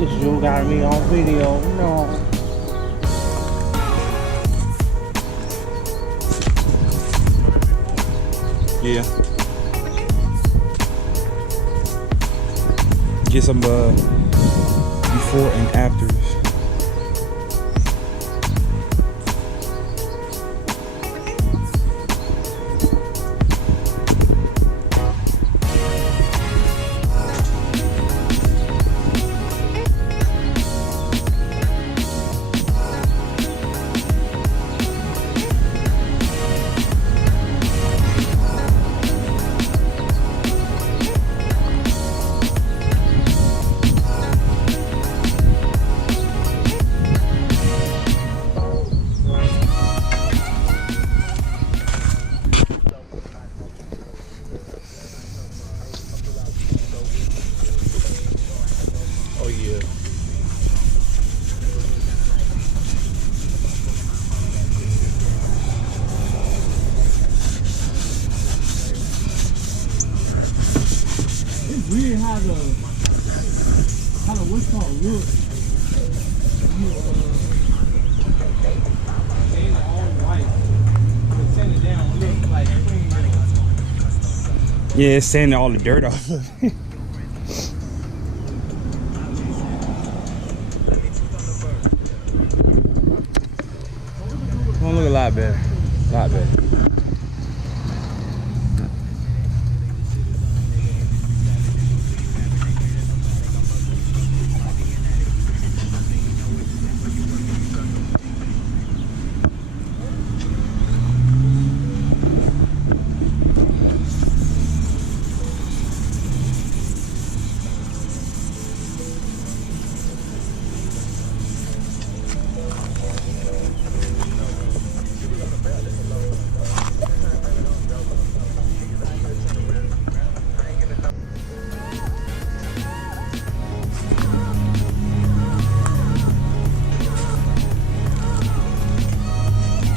This dude got me on video. No. Yeah. Get some before and afters. Weird how the what's called look. Ain't all white, but sand it down look like clean. Yeah, it's sanding all the dirt off of it. Gonna look a lot better. A lot better.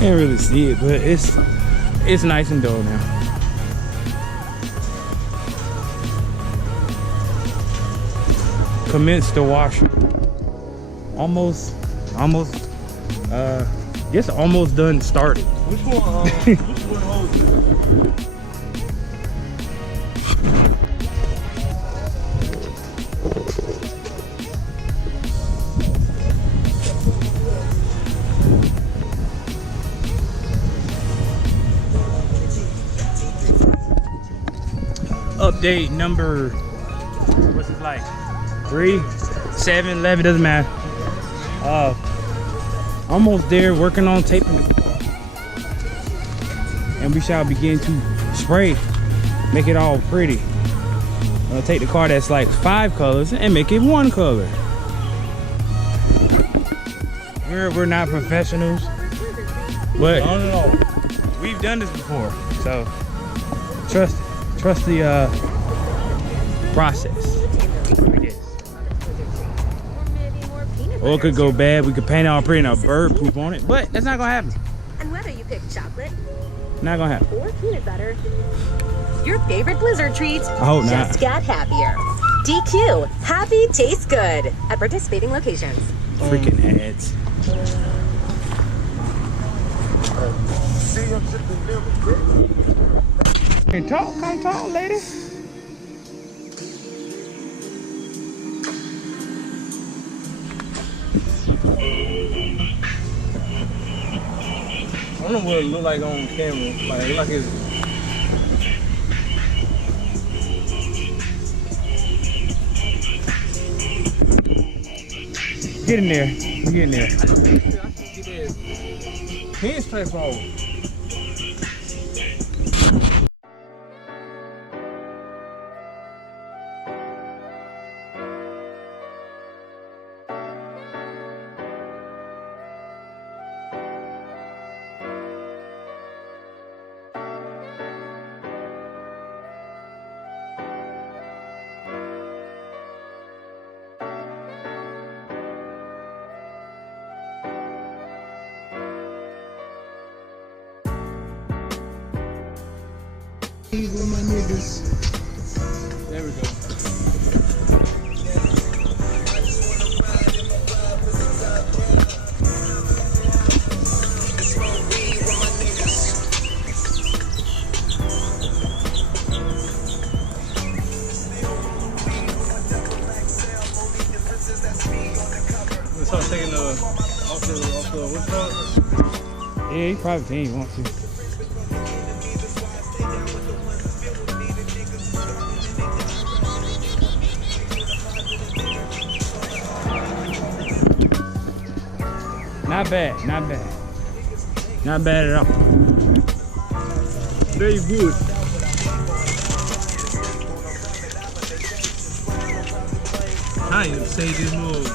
Can't really see it, but it's nice and dull now. Commenced the wash. Almost guess almost done started. Which one holds you? Update number, what's it like? 3, 7, 11, doesn't matter. Almost there, working on taping the car. And we shall begin to spray, make it all pretty. Take the car that's like 5 colors and make it 1 color. We're not professionals, but we've done this before, so trust the process, I guess. Or it could go bad. We could paint it all pretty and a bird poop on it, but that's not gonna happen. And whether you pick chocolate, not gonna happen, or peanut butter, your favorite Blizzard treats I hope not. Just got happier. DQ, happy tastes good at participating locations. Freaking ads. Come talk, lady. I don't know what it look like on camera. Like, it look like it's. Get in there. Get in there. I can get that pinstripe off. With my niggas. There we go. start taking the off the what's it called? Yeah, he probably can. You want to. Not bad, not bad. Not bad at all. Very good. I ain't say this move.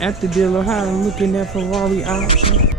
At the dealer, how I'm looking at Ferrari option.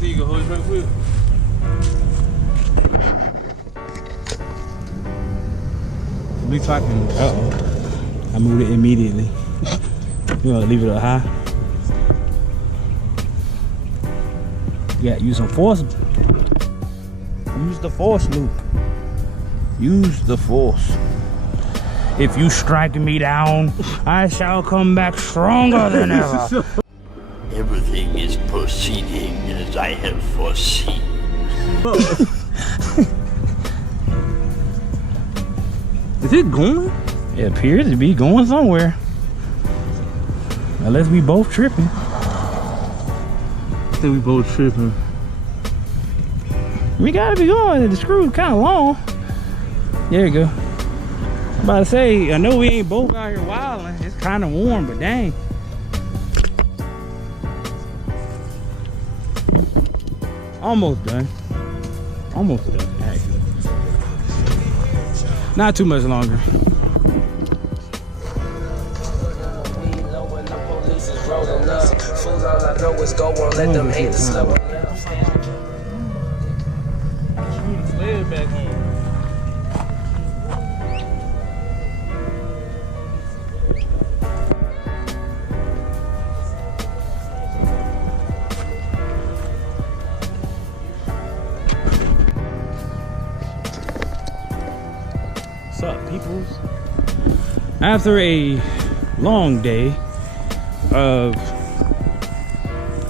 You can hold it right quick. We talking. Uh-oh. I moved it immediately. You want to leave it up high? You got to use some force. Use the force, Luke. Use the force. If you strike me down, I shall come back stronger than ever. Everything is proceeding as I have foreseen. Is it going? It appears to be going somewhere. Unless we both tripping. I think we both tripping. We gotta be going. The screw's kind of long. There you go. I'm about to say, I know we ain't both out here wilding. It's kind of warm, but dang. Almost done. Almost done, actually. Not too much longer. Sled back home. What's up, peoples? After a long day of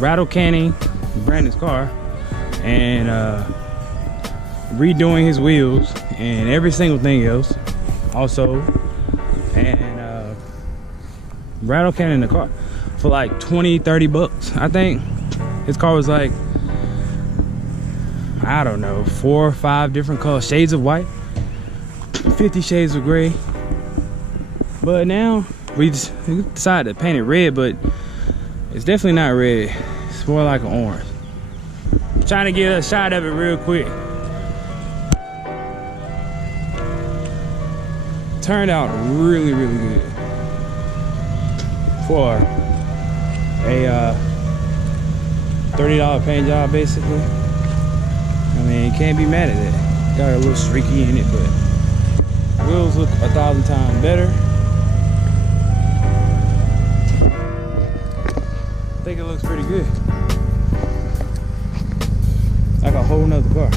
rattle canning Brandon's car and redoing his wheels and every single thing else also, and rattle canning the car for like 20-30 bucks. I think his car was like, I don't know, 4 or 5 different colors, shades of white, 50 shades of gray. But now we decided to paint it red, but it's definitely not red. It's more like an orange. Trying to get a shot of it real quick. Turned out really, really good for a $30 paint job, basically. I mean, you can't be mad at it. Got a little streaky in it, but wheels look 1,000 times better. I think it looks pretty good. Like a whole nother car.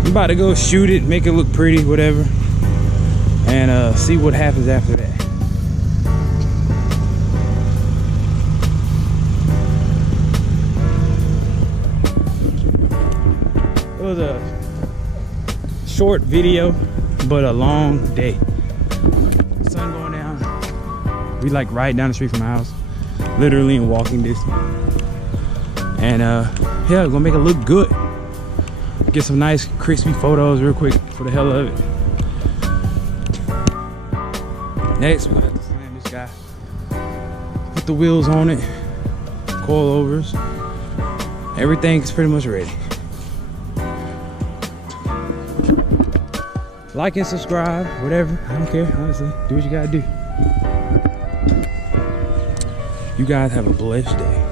I'm about to go shoot it, make it look pretty, whatever, and see what happens after that. It was a short video, but a long day. Sun going down. We like right down the street from my house, literally in walking distance. And yeah, we're gonna make it look good. Get some nice crispy photos real quick for the hell of it. Next, we're gonna have to slam this guy. Put the wheels on it, coilovers. Everything's pretty much ready. Like and subscribe, whatever. I don't care, honestly. Do what you gotta do. You guys have a blessed day.